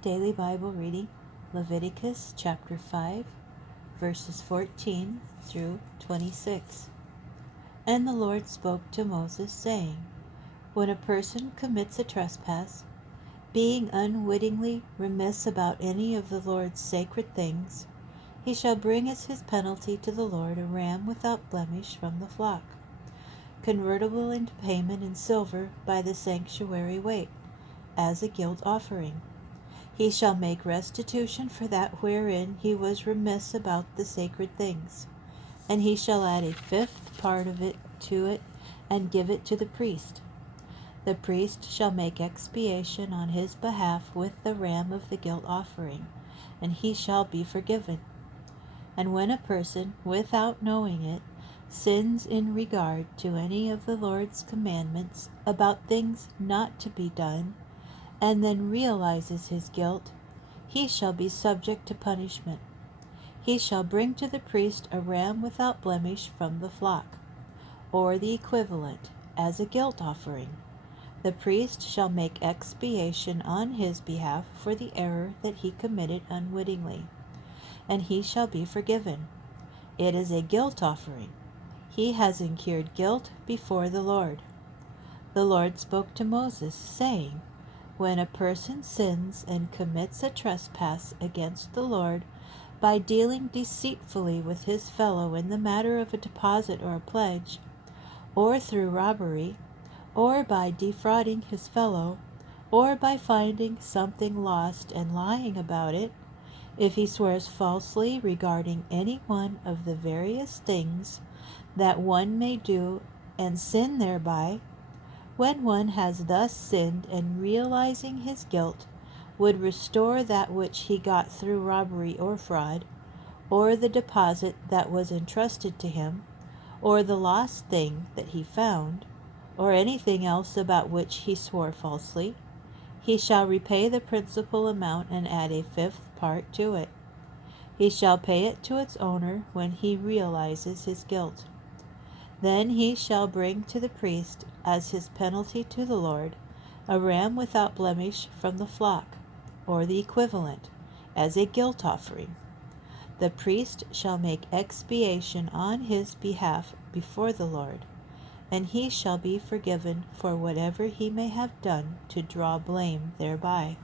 Daily Bible reading, Leviticus chapter 5, verses 14 through 26. And the Lord spoke to Moses, saying, When a person commits a trespass, being unwittingly remiss about any of the Lord's sacred things, he shall bring as his penalty to the Lord a ram without blemish from the flock, convertible into payment in silver by the sanctuary weight, as a guilt offering. He shall make restitution for that wherein he was remiss about the sacred things, and he shall add a fifth part of it to it, and give it to the priest. The priest shall make expiation on his behalf with the ram of the guilt offering, and he shall be forgiven. And when a person, without knowing it, sins in regard to any of the Lord's commandments about things not to be done, and then realizes his guilt, he shall be subject to punishment. He shall bring to the priest a ram without blemish from the flock, or the equivalent, as a guilt offering. The priest shall make expiation on his behalf for the error that he committed unwittingly, and he shall be forgiven. It is a guilt offering. He has incurred guilt before the Lord. The Lord spoke to Moses, saying, When a person sins and commits a trespass against the Lord by dealing deceitfully with his fellow in the matter of a deposit or a pledge, or through robbery, or by defrauding his fellow, or by finding something lost and lying about it, if he swears falsely regarding any one of the various things that one may do and sin thereby, when one has thus sinned and realizing his guilt, would restore that which he got through robbery or fraud, or the deposit that was entrusted to him, or the lost thing that he found, or anything else about which he swore falsely, he shall repay the principal amount and add a fifth part to it. He shall pay it to its owner when he realizes his guilt. Then he shall bring to the priest, as his penalty to the Lord, a ram without blemish from the flock, or the equivalent, as a guilt offering. The priest shall make expiation on his behalf before the Lord, and he shall be forgiven for whatever he may have done to draw blame thereby.